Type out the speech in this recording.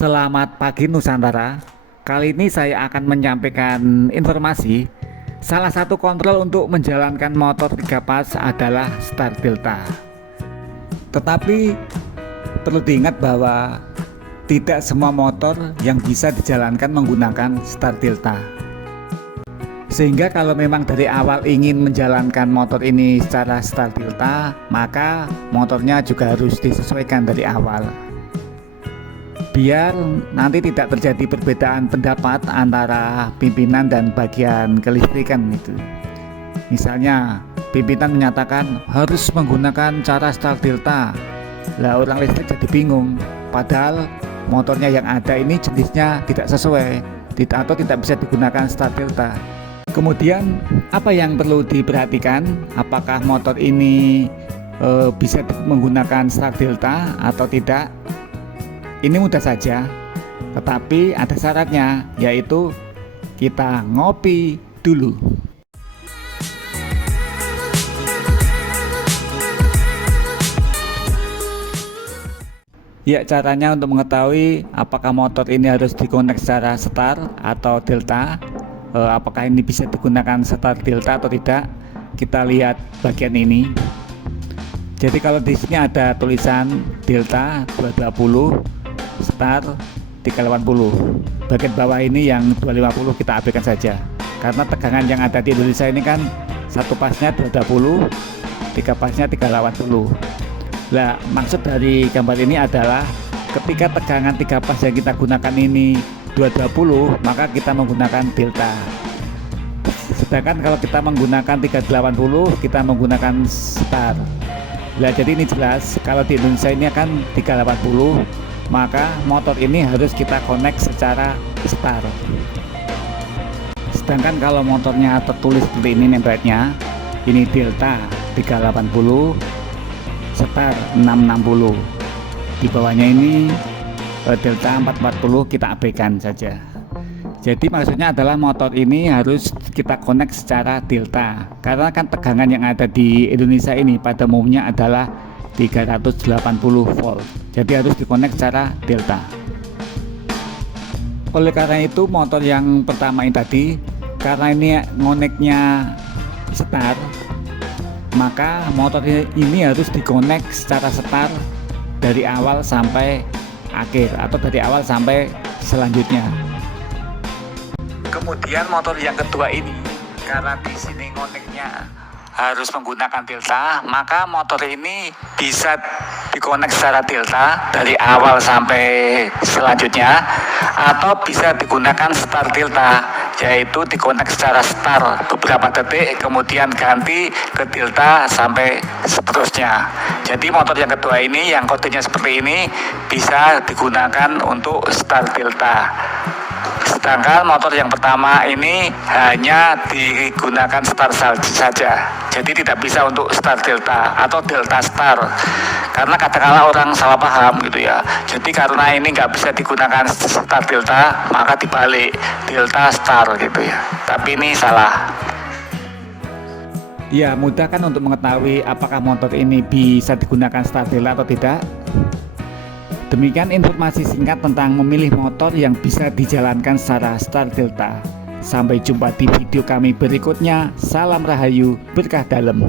Selamat pagi Nusantara. Kali ini saya akan menyampaikan informasi. Salah satu kontrol untuk menjalankan motor 3 pas adalah start delta. Tetapi perlu diingat bahwa tidak semua motor yang bisa dijalankan menggunakan start delta. Sehingga kalau memang dari awal ingin menjalankan motor ini secara start delta, maka motornya juga harus disesuaikan dari awal, biar nanti tidak terjadi perbedaan pendapat antara pimpinan dan bagian kelistrikan itu. Misalnya pimpinan menyatakan harus menggunakan cara start delta, lah orang listrik jadi bingung, padahal motornya yang ada ini jenisnya tidak sesuai atau tidak bisa digunakan start delta. Kemudian apa yang perlu diperhatikan, apakah motor ini bisa menggunakan start delta atau tidak? Ini mudah saja, tetapi ada syaratnya, yaitu kita ngopi dulu. Ya, caranya untuk mengetahui apakah motor ini harus dikonek secara start atau delta, apakah ini bisa digunakan start delta atau tidak, kita lihat bagian ini. Jadi kalau di sini ada tulisan delta 220, start 380, bagian bawah ini yang 250 kita abaikan saja, karena tegangan yang ada di Indonesia ini kan satu pasnya 220, 3 pasnya 380. Nah, maksud dari gambar ini adalah ketika tegangan 3 pas yang kita gunakan ini 220, maka kita menggunakan delta. Sedangkan kalau kita menggunakan 380, kita menggunakan start. Nah, jadi ini jelas kalau di Indonesia ini akan 380, maka motor ini harus kita connect secara start. Sedangkan kalau motornya tertulis seperti ini nameplate-nya, ini delta 380, start 660. Di bawahnya ini delta 440, kita abaikan saja. Jadi maksudnya adalah motor ini harus kita connect secara delta, karena kan tegangan yang ada di Indonesia ini pada umumnya adalah 380 volt, jadi harus dikonek secara delta. Oleh karena itu motor yang pertama ini tadi, karena ini ngoneknya start, maka motor ini harus dikonek secara start dari awal sampai akhir atau dari awal sampai selanjutnya. Kemudian motor yang kedua ini, karena di sini ngoneknya harus menggunakan delta, maka motor ini bisa dikonek secara delta dari awal sampai selanjutnya, atau bisa digunakan start delta, yaitu dikonek secara start beberapa detik kemudian ganti ke delta sampai seterusnya. Jadi motor yang kedua ini yang kodenya seperti ini bisa digunakan untuk start delta. Sedangkan motor yang pertama ini hanya digunakan start saja, jadi tidak bisa untuk start delta atau delta start, karena kadang-kala orang salah paham gitu ya. Jadi karena ini nggak bisa digunakan start delta, maka dibalik delta start gitu ya, tapi ini salah. Ya, mudah kan untuk mengetahui apakah motor ini bisa digunakan start delta atau tidak. Demikian informasi singkat tentang memilih motor yang bisa dijalankan secara start delta. Sampai jumpa di video kami berikutnya. Salam Rahayu, berkah dalam.